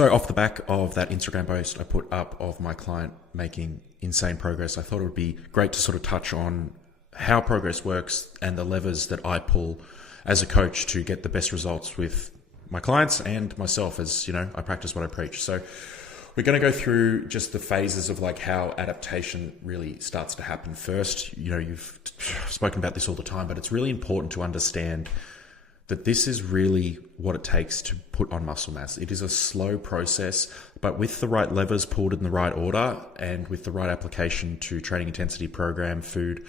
So off the back of that Instagram post I put up of my client making insane progress, I thought it would be great to sort of touch on how progress works and the levers that I pull as a coach to get the best results with my clients and myself, as you know, I practice what I preach. So we're going to go through just the phases of like how adaptation really starts to happen first. You know, you've spoken about this all the time, but it's really important to understand that this is really what it takes to put on muscle mass. It is a slow process, but with the right levers pulled in the right order and with the right application to training intensity program, food,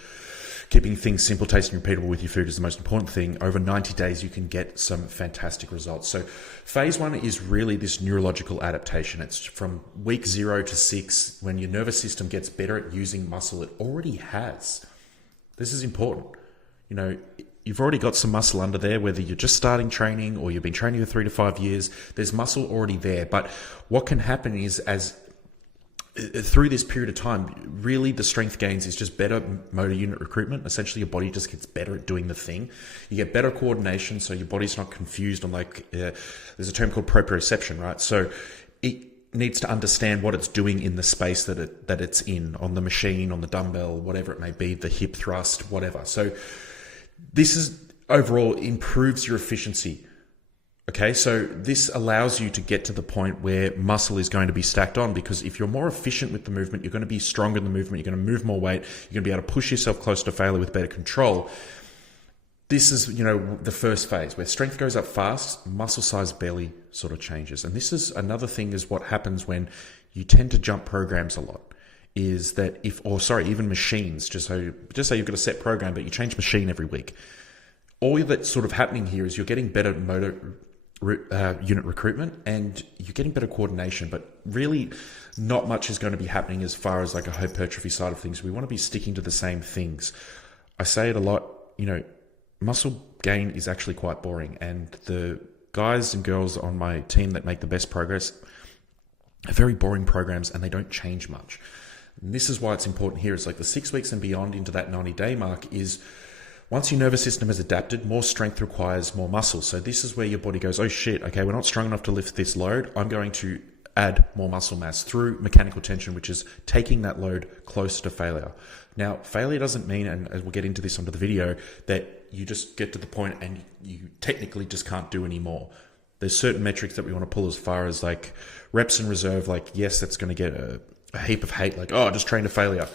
keeping things simple, tasty, and repeatable with your food is the most important thing. Over 90 days, you can get some fantastic results. So phase one is really this neurological adaptation. It's from week 0 to 6 when your nervous system gets better at using muscle it already has. This is important. You know, you've already got some muscle under there, whether you're just starting training or you've been training for 3 to 5 years, there's muscle already there. But what can happen is as through this period of time, really the strength gains is just better motor unit recruitment. Essentially, your body just gets better at doing the thing. You get better coordination, so your body's not confused on there's a term called proprioception, right? So it needs to understand what it's doing in the space that it's in, on the machine, on the dumbbell, whatever it may be, the hip thrust, whatever. So this is overall improves your efficiency. Okay, so this allows you to get to the point where muscle is going to be stacked on, because if you're more efficient with the movement, you're going to be stronger in the movement, you're going to move more weight, you're going to be able to push yourself close to failure with better control. This is, you know, the first phase where strength goes up fast, muscle size barely sort of changes. And this is another thing is what happens when you tend to jump programs a lot. Is that even machines, just say you've got a set program, but you change machine every week. All that's sort of happening here is you're getting better motor unit recruitment and you're getting better coordination, but really not much is going to be happening as far as like a hypertrophy side of things. We want to be sticking to the same things. I say it a lot, you know, muscle gain is actually quite boring, and the guys and girls on my team that make the best progress are very boring programs and they don't change much. And this is why it's important here. It's like the 6 weeks and beyond into that 90-day mark is once your nervous system has adapted, more strength requires more muscle. So this is where your body goes, oh shit, okay, we're not strong enough to lift this load. I'm going to add more muscle mass through mechanical tension, which is taking that load close to failure. Now, failure doesn't mean, and as we'll get into this onto the video, that you just get to the point and you technically just can't do any more. There's certain metrics that we want to pull as far as like reps in reserve. Like, yes, that's going to get a heap of hate, like, oh, just train to failure.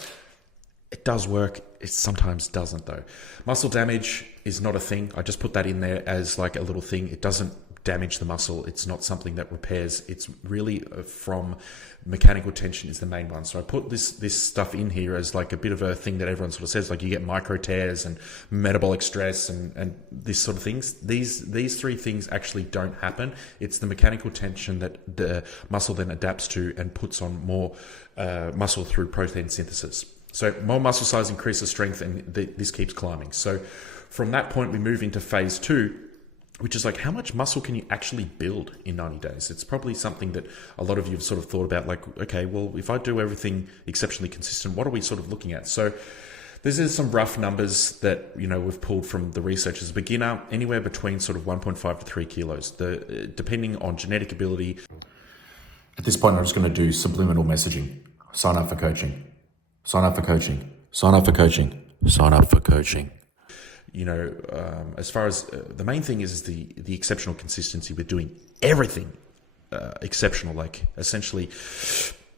It does work. It sometimes doesn't though. Muscle damage is not a thing. I just put that in there as like a little thing. It doesn't damage the muscle. It's not something that repairs. It's really from mechanical tension is the main one. So I put this stuff in here as like a bit of a thing that everyone sort of says, like you get micro tears and metabolic stress and this sort of things. These three things actually don't happen. It's the mechanical tension that the muscle then adapts to and puts on more muscle through protein synthesis. So more muscle size increases strength, and this keeps climbing. So from that point, we move into phase 2, which is like how much muscle can you actually build in 90 days? It's probably something that a lot of you have sort of thought about, like, okay, well, if I do everything exceptionally consistent, what are we sort of looking at? So this is some rough numbers that, you know, we've pulled from the research. As a beginner, anywhere between sort of 1.5 to 3 kilos, depending on genetic ability. At this point, I'm just going to do subliminal messaging. Sign up for coaching. Sign up for coaching. Sign up for coaching. Sign up for coaching. You know, as far as the main thing is the exceptional consistency with doing everything exceptional, like essentially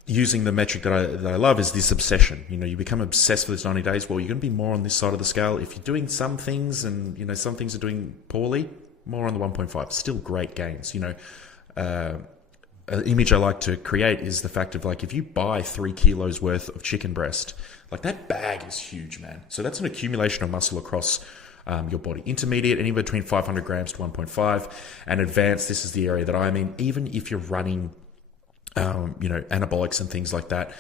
using the metric that I love is this obsession. You know, you become obsessed for this 90 days. Well, you're going to be more on this side of the scale. If you're doing some things and, you know, some things are doing poorly, more on the 1.5. Still great gains. You know, an image I like to create is the fact of like, if you buy 3 kilos worth of chicken breast, like that bag is huge, man. So that's an accumulation of muscle across your body. Intermediate, anywhere between 500 grams to 1.5, and advanced, this is the area that I'm in. Even if you're running, you know, anabolics and things like that,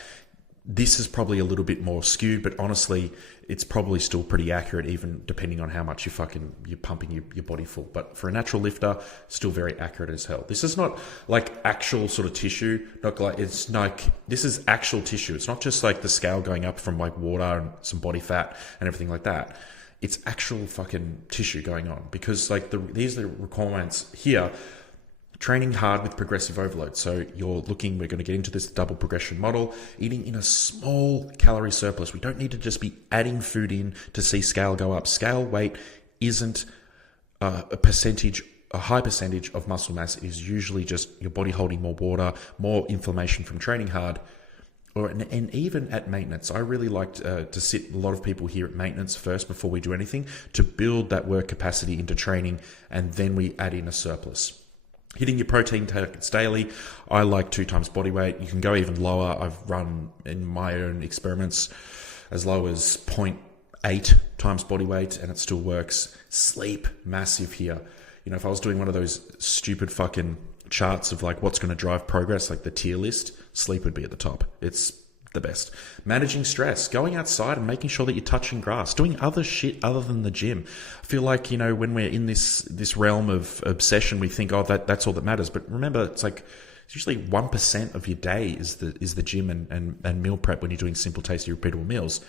this is probably a little bit more skewed, but honestly, it's probably still pretty accurate, even depending on how much you're pumping your body full. But for a natural lifter, still very accurate as hell. This is not like actual sort of tissue, not like, it's like, this is actual tissue. It's not just like the scale going up from like water and some body fat and everything like that. It's actual fucking tissue going on, because like these are the requirements here Training hard with progressive overload. So we're going to get into this double progression model, eating in a small calorie surplus. We don't need to just be adding food in to see scale go up. Scale weight isn't a high percentage of muscle mass. It is usually just your body holding more water, more inflammation from training hard, and even at maintenance. I really like to sit a lot of people here at maintenance first before we do anything to build that work capacity into training, and then we add in a surplus. Hitting your protein targets daily, I like 2 times body weight. You can go even lower. I've run in my own experiments as low as 0.8 times body weight, and it still works. Sleep, massive here. You know, if I was doing one of those stupid fucking charts of like what's going to drive progress, like the tier list, sleep would be at the top. It's the best. Managing stress, going outside and making sure that you're touching grass, doing other shit other than the gym. I feel like, you know, when we're in this realm of obsession, we think, oh, that's all that matters. But remember, it's usually 1% of your day is the gym and meal prep when you're doing simple, tasty, repeatable meals.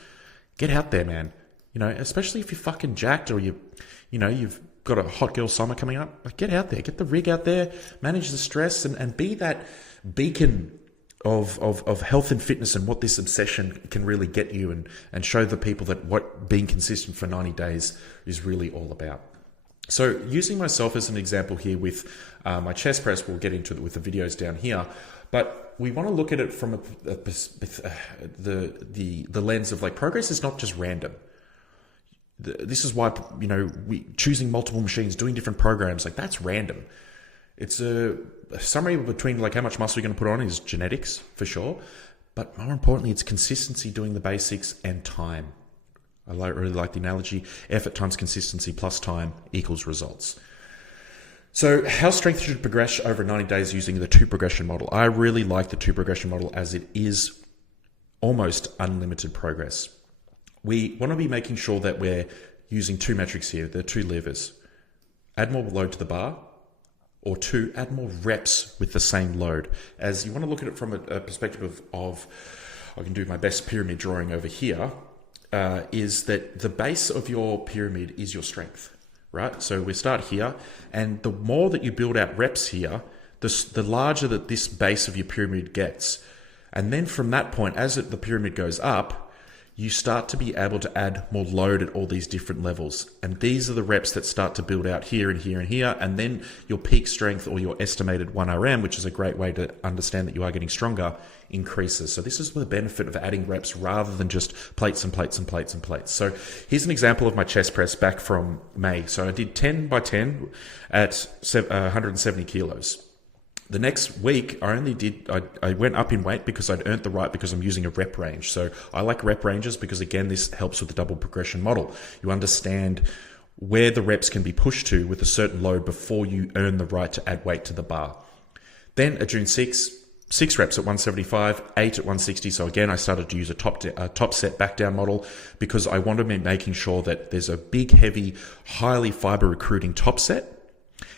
Get out there, man. You know, especially if you're fucking jacked or you've got a hot girl summer coming up. Like, get out there, get the rig out there, manage the stress, and be that beacon of health and fitness and what this obsession can really get you, and show the people that what being consistent for 90 days is really all about. So using myself as an example here with my chest press, we'll get into it with the videos down here, but we want to look at it from the lens of like progress is not just random. This is why, you know, we choosing multiple machines, doing different programs, like that's random. It's a summary between like how much muscle you're going to put on is genetics for sure, but more importantly, it's consistency, doing the basics, and time. I really like the analogy: effort times consistency plus time equals results. So how strength should progress over 90 days using the 2 progression model? I really like the 2 progression model as it is almost unlimited progress. We want to be making sure that we're using 2 metrics here. There are 2 levers. Add more load to the bar, or 2, add more reps with the same load. As you want to look at it from a perspective of I can do my best pyramid drawing over here, is that the base of your pyramid is your strength, right? So we start here, and the more that you build out reps here, the larger that this base of your pyramid gets. And then from that point, as the pyramid goes up, you start to be able to add more load at all these different levels. And these are the reps that start to build out here and here and here. And then your peak strength, or your estimated 1RM, which is a great way to understand that you are getting stronger, increases. So this is the benefit of adding reps rather than just plates and plates and plates and plates. So here's an example of my chest press back from May. So I did 10 by 10 at 170 kilos. The next week, I went up in weight because I'd earned the right, because I'm using a rep range. So I like rep ranges because, again, this helps with the double progression model. You understand where the reps can be pushed to with a certain load before you earn the right to add weight to the bar. Then at June 6 reps at 175, 8 at 160. So again, I started to use a top set back down model because I want to be making sure that there's a big, heavy, highly fiber recruiting top set.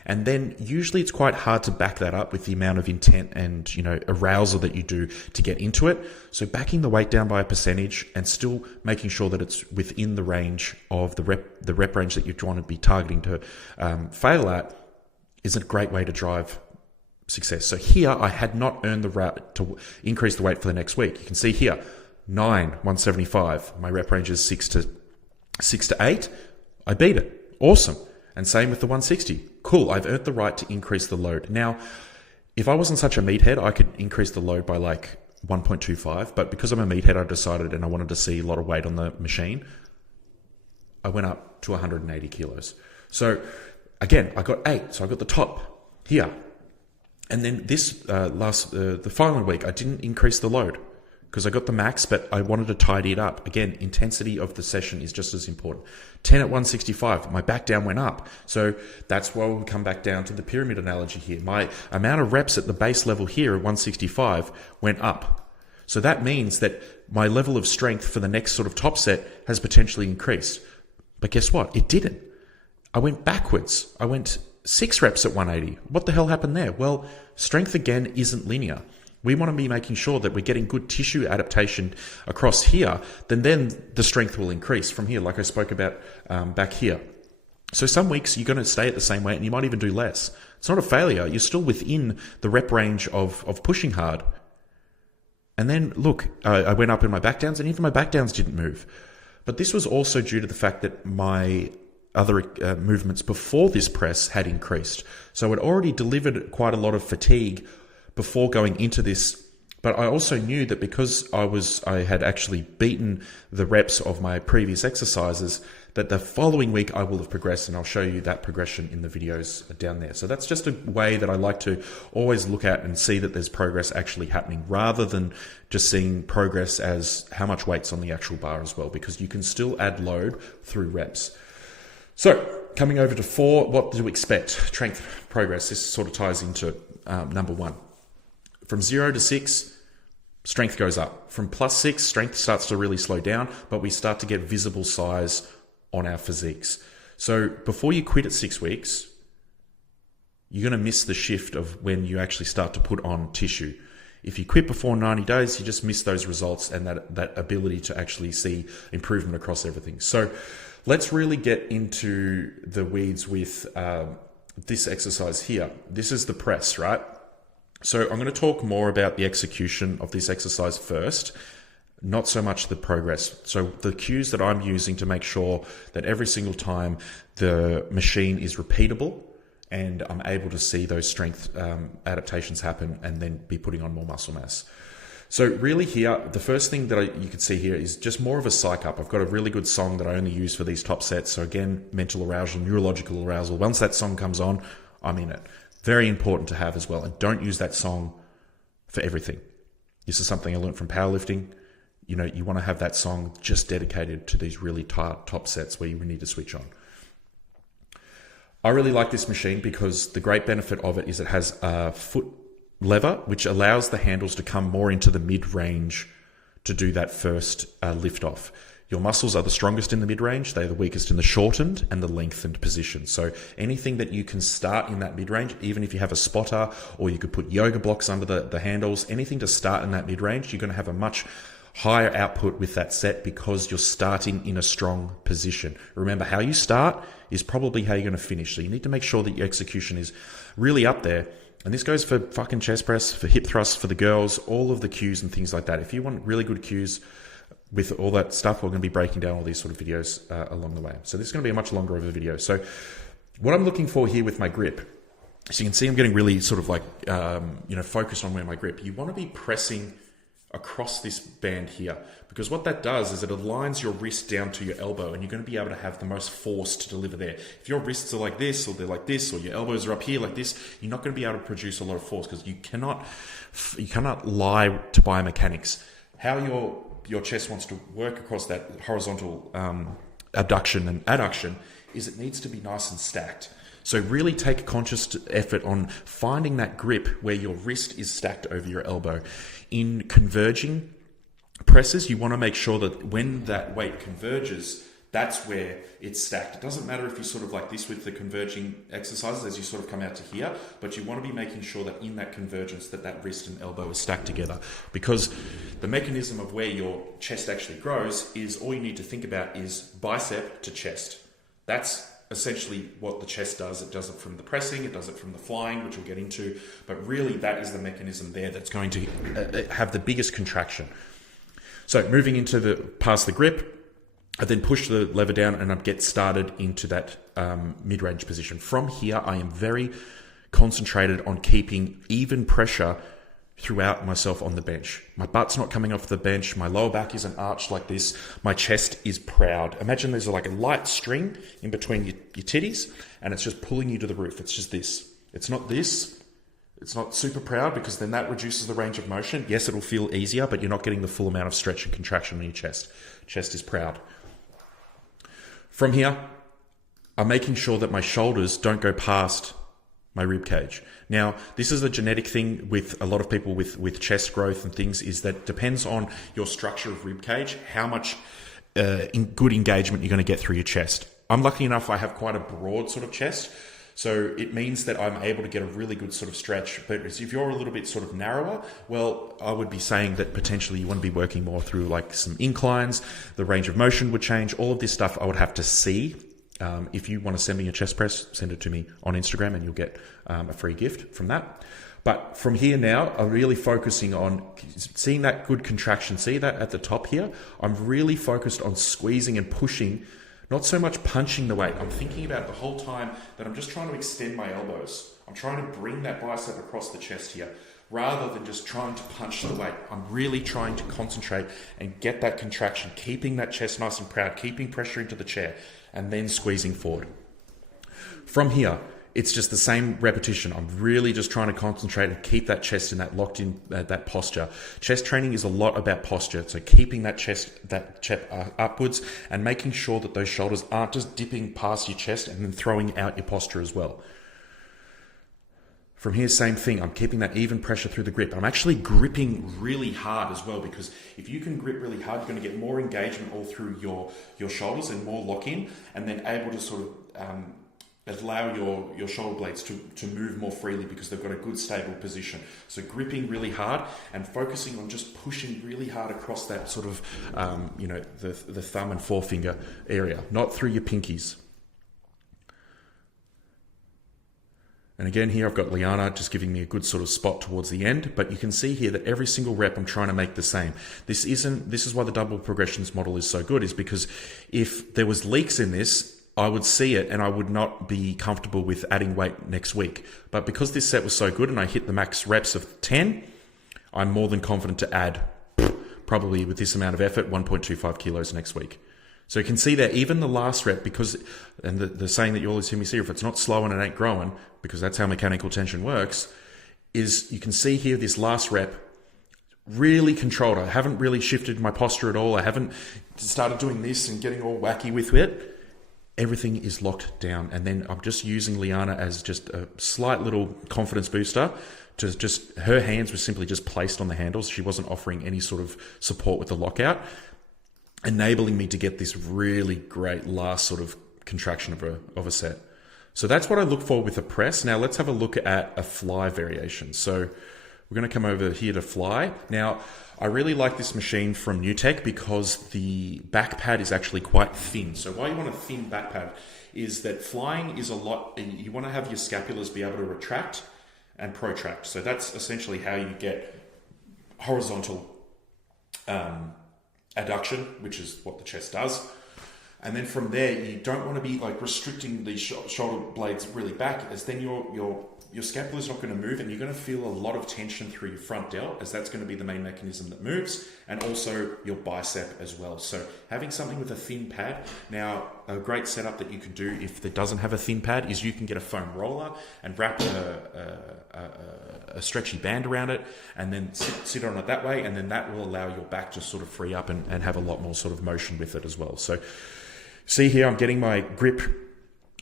And then usually it's quite hard to back that up with the amount of intent and, you know, arousal that you do to get into it. So backing the weight down by a percentage and still making sure that it's within the range of the rep range that you want to be targeting to fail at is a great way to drive success. So here I had not earned the right to increase the weight for the next week. You can see here, 9, 175. My rep range is 6 to 8. I beat it. Awesome. And same with the 160. Cool, I've earned the right to increase the load. Now, if I wasn't such a meathead, I could increase the load by like 1.25. But because I'm a meathead, I decided, and I wanted to see a lot of weight on the machine, I went up to 180 kilos. So again, I got 8. So I got the top here. And then this the following week, I didn't increase the load because I got the max, but I wanted to tidy it up. Again, intensity of the session is just as important. 10 at 165, my back down went up. So that's why we come back down to the pyramid analogy here. My amount of reps at the base level here at 165 went up. So that means that my level of strength for the next sort of top set has potentially increased. But guess what? It didn't. I went backwards. I went 6 reps at 180. What the hell happened there? Well, strength again isn't linear. We want to be making sure that we're getting good tissue adaptation across here, then the strength will increase from here, like I spoke about back here. So some weeks you're going to stay at the same weight and you might even do less. It's not a failure. You're still within the rep range of pushing hard. And then look, I went up in my back downs and even my back downs didn't move. But this was also due to the fact that my other movements before this press had increased. So I'd already delivered quite a lot of fatigue before going into this. But I also knew that because I had actually beaten the reps of my previous exercises, that the following week I will have progressed, and I'll show you that progression in the videos down there. So that's just a way that I like to always look at and see that there's progress actually happening, rather than just seeing progress as how much weight's on the actual bar as well, because you can still add load through reps. So coming over to 4, what do we expect? Strength progress. This sort of ties into number 1. From 0 to 6, strength goes up. From +6, strength starts to really slow down, but we start to get visible size on our physiques. So before you quit at 6 weeks, you're going to miss the shift of when you actually start to put on tissue. If you quit before 90 days, you just miss those results and that ability to actually see improvement across everything. So let's really get into the weeds with this exercise here. This is the press, right? So I'm going to talk more about the execution of this exercise first, not so much the progress. So the cues that I'm using to make sure that every single time the machine is repeatable and I'm able to see those strength adaptations happen and then be putting on more muscle mass. So really here, the first thing that you can see here is just more of a psych up. I've got a really good song that I only use for these top sets. So again, mental arousal, neurological arousal. Once that song comes on, I'm in it. Very important to have as well. And don't use that song for everything. This is something I learned from powerlifting. You know, you want to have that song just dedicated to these really tight top sets where you need to switch on. I really like this machine because the great benefit of it is it has a foot lever, which allows the handles to come more into the mid-range to do that first lift off. Your muscles are the strongest in the mid-range. They're the weakest in the shortened and the lengthened position. So anything that you can start in that mid-range, even if you have a spotter or you could put yoga blocks under the handles, anything to start in that mid-range, you're going to have a much higher output with that set because you're starting in a strong position. Remember, how you start is probably how you're going to finish. So you need to make sure that your execution is really up there. And this goes for fucking chest press, for hip thrusts, for the girls, all of the cues and things like that. If you want really good cues with all that stuff, we're going to be breaking down all these sort of videos along the way. So this is going to be a much longer of a video. So what I'm looking for here with my grip, so you can see I'm getting really sort of like, focused on where my grip. You want to be pressing across this band here, because what that does is it aligns your wrist down to your elbow, and you're going to be able to have the most force to deliver there. If your wrists are like this, or they're like this, or your elbows are up here like this, you're not going to be able to produce a lot of force because you cannot lie to biomechanics. How your chest wants to work across that horizontal abduction and adduction is it needs to be nice and stacked. So really take a conscious effort on finding that grip where your wrist is stacked over your elbow. In converging presses, you want to make sure that when that weight converges, that's where it's stacked. It doesn't matter if you sort of like this with the converging exercises as you sort of come out to here, but you want to be making sure that in that convergence that wrist and elbow is stacked together, because the mechanism of where your chest actually grows is all you need to think about is bicep to chest. That's essentially what the chest does. It does it from the pressing, it does it from the flying, which we'll get into, but really that is the mechanism there that's going to have the biggest contraction. So moving into past the grip, I then push the lever down and I get started into that mid-range position. From here, I am very concentrated on keeping even pressure throughout myself on the bench. My butt's not coming off the bench. My lower back isn't arched like this. My chest is proud. Imagine there's like a light string in between your titties and it's just pulling you to the roof. It's just this. It's not this. It's not super proud because then that reduces the range of motion. Yes, it'll feel easier, but you're not getting the full amount of stretch and contraction in your chest. Chest is proud. From here, I'm making sure that my shoulders don't go past my rib cage. Now, this is a genetic thing with a lot of people with chest growth and things, is that depends on your structure of rib cage, how much good engagement you're going to get through your chest. I'm lucky enough, I have quite a broad sort of chest. So it means that I'm able to get a really good sort of stretch. But if you're a little bit sort of narrower, well, I would be saying that potentially you want to be working more through like some inclines, the range of motion would change, all of this stuff I would have to see If you want to send me a chest press, send it to me on Instagram and you'll get a free gift from that. But from here now, I'm really focusing on seeing that good contraction. See that at the top here? I'm really focused on squeezing and pushing, not so much punching the weight. I'm thinking about it the whole time that I'm just trying to extend my elbows. I'm trying to bring that bicep across the chest here, rather than just trying to punch the weight. I'm really trying to concentrate and get that contraction, keeping that chest nice and proud, keeping pressure into the chair, and then squeezing forward. From here, it's just the same repetition. I'm really just trying to concentrate and keep that chest in that locked in, that posture. Chest training is a lot about posture. So keeping that chest upwards and making sure that those shoulders aren't just dipping past your chest and then throwing out your posture as well. From here, same thing. I'm keeping that even pressure through the grip. I'm actually gripping really hard as well, because if you can grip really hard, you're going to get more engagement all through your shoulders and more lock-in, and then able to sort of allow your shoulder blades to move more freely because they've got a good stable position. So gripping really hard and focusing on just pushing really hard across that sort of, the thumb and forefinger area, not through your pinkies. And again, here I've got Liana just giving me a good sort of spot towards the end, but you can see here that every single rep I'm trying to make the same. This is why the double progressions model is so good, is because if there was leaks in this, I would see it and I would not be comfortable with adding weight next week. But because this set was so good and I hit the max reps of 10, I'm more than confident to add, probably with this amount of effort, 1.25 kilos next week. So you can see that even the last rep, because, and the saying that you always hear me say, if it's not slowing, it ain't growing, because that's how mechanical tension works, is you can see here this last rep, really controlled. I haven't really shifted my posture at all. I haven't started doing this and getting all wacky with it. Everything is locked down. And then I'm just using Liana as just a slight little confidence booster. To just, her hands were simply just placed on the handles. She wasn't offering any sort of support with the lockout, enabling me to get this really great last sort of contraction of a set. So that's what I look for with a press. Now let's have a look at a fly variation. So we're going to come over here to fly. Now, I really like this machine from NewTek because the back pad is actually quite thin. So why you want a thin back pad is that flying is a lot, you want to have your scapulars be able to retract and protract. So that's essentially how you get horizontal adduction, which is what the chest does. And then from there, you don't want to be like restricting the shoulder blades really back, as then your scapula is not going to move, and you're going to feel a lot of tension through your front delt, as that's going to be the main mechanism that moves, and also your bicep as well. So having something with a thin pad. Now, a great setup that you can do if it doesn't have a thin pad is you can get a foam roller and wrap a stretchy band around it, and then sit on it that way, and then that will allow your back to sort of free up and have a lot more sort of motion with it as well. So see here, I'm getting my grip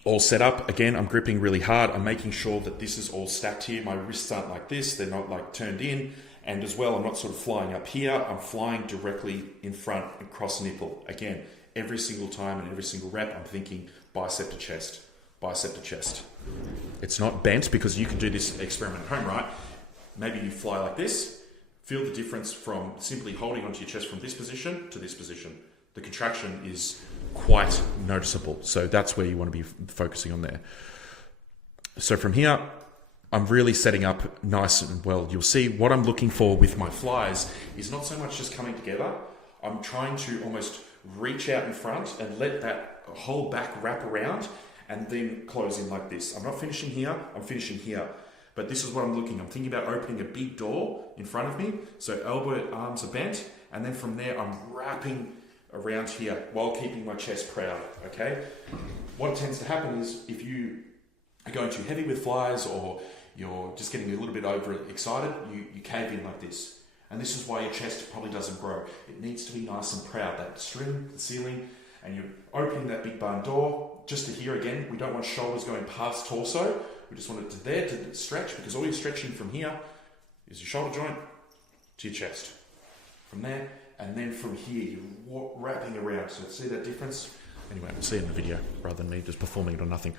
all set up. Again, I'm gripping really hard. I'm making sure that this is all stacked here. My wrists aren't like this. They're not like turned in. And as well, I'm not sort of flying up here. I'm flying directly in front and cross nipple. Again, every single time and every single rep, I'm thinking bicep to chest, bicep to chest. It's not bent, because you can do this experiment at home, right? Maybe you fly like this. Feel the difference from simply holding onto your chest from this position to this position. The contraction is quite noticeable. So that's where you want to be focusing on there. So from here, I'm really setting up nice and well. You'll see what I'm looking for with my flies is not so much just coming together. I'm trying to almost reach out in front and let that whole back wrap around and then close in like this. I'm not finishing here, I'm finishing here. But this is what I'm looking. I'm thinking about opening a big door in front of me. So elbow arms are bent. And then from there, I'm wrapping around here while keeping my chest proud, okay? What tends to happen is if you are going too heavy with flies, or you're just getting a little bit overexcited, you cave in like this. And this is why your chest probably doesn't grow. It needs to be nice and proud. That string, the ceiling, and you're opening that big barn door just to here again. We don't want shoulders going past torso. We just want it to there to stretch, because all you're stretching from here is your shoulder joint to your chest. From there, and then from here, you're wrapping around. So see that difference? Anyway, we'll see it in the video rather than me just performing it or nothing.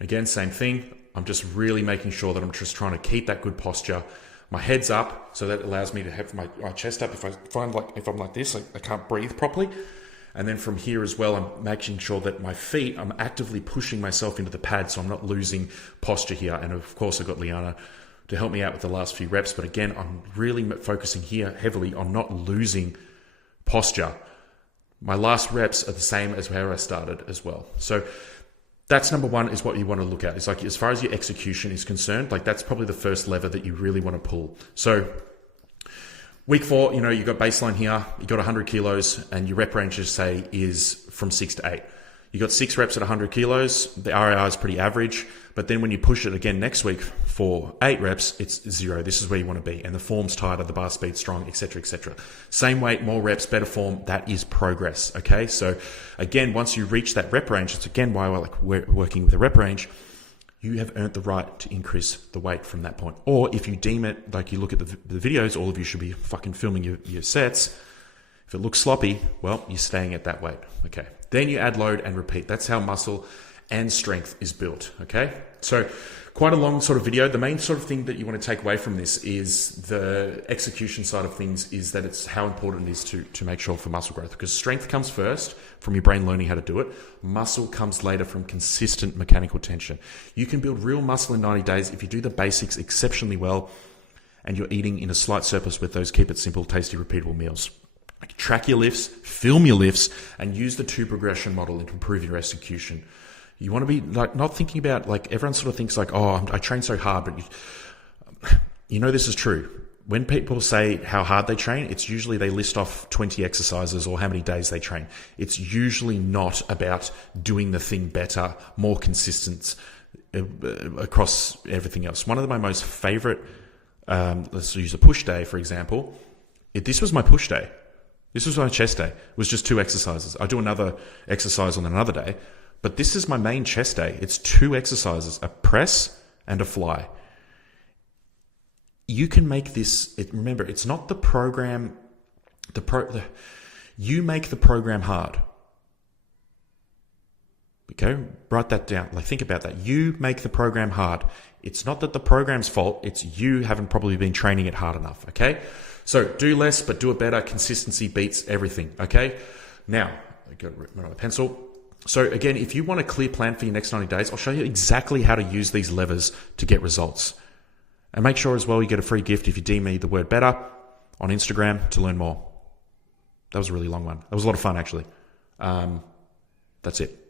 Again, same thing. I'm just really making sure that I'm just trying to keep that good posture. My head's up, so that allows me to have my chest up. If I'm like this, I can't breathe properly. And then from here as well, I'm making sure that my feet, I'm actively pushing myself into the pad so I'm not losing posture here. And of course, I've got Liana to help me out with the last few reps. But again, I'm really focusing here heavily on not losing posture. My last reps are the same as where I started as well. So that's number one, is what you want to look at. It's like, as far as your execution is concerned, like that's probably the first lever that you really want to pull. So week 4, you got baseline here, you got 100 kilos, and your rep range, just say, is from 6 to 8. You got 6 reps at 100 kilos. The RIR is pretty average, but then when you push it again next week for 8 reps, it's 0. This is where you want to be, and the form's tighter, the bar speed's strong, etc., etc. Same weight, more reps, better form. That is progress. Okay, so again, once you reach that rep range, it's again why we're working with a rep range. You have earned the right to increase the weight from that point. Or if you deem it, like you look at the videos, all of you should be fucking filming your sets. If it looks sloppy, well, you're staying at that weight. Okay. Then you add load and repeat. That's how muscle and strength is built. Okay. So quite a long sort of video. The main sort of thing that you want to take away from this is the execution side of things, is that it's how important it is to make sure for muscle growth, because strength comes first from your brain learning how to do it. Muscle comes later from consistent mechanical tension. You can build real muscle in 90 days if you do the basics exceptionally well and you're eating in a slight surplus with those keep it simple, tasty, repeatable meals. Track your lifts, film your lifts, and use the 2 progression model to improve your execution. You want to be like not thinking about, like, everyone sort of thinks like, oh, I train so hard, but this is true. When people say how hard they train, it's usually they list off 20 exercises or how many days they train. It's usually not about doing the thing better, more consistent across everything else. One of my most favorite, let's use a push day, for example. This was my push day. This was my chest day. It was just 2 exercises. I do another exercise on another day, but this is my main chest day. It's 2 exercises, a press and a fly. You can make this, remember, it's not the program, you make the program hard. Okay, write that down. Like, think about that. You make the program hard. It's not that the program's fault. It's you haven't probably been training it hard enough. Okay, so do less, but do it better. Consistency beats everything. Okay, now I got another pencil. So again, if you want a clear plan for your next 90 days, I'll show you exactly how to use these levers to get results. And make sure as well you get a free gift if you DM me the word better on Instagram to learn more. That was a really long one. That was a lot of fun, actually. That's it.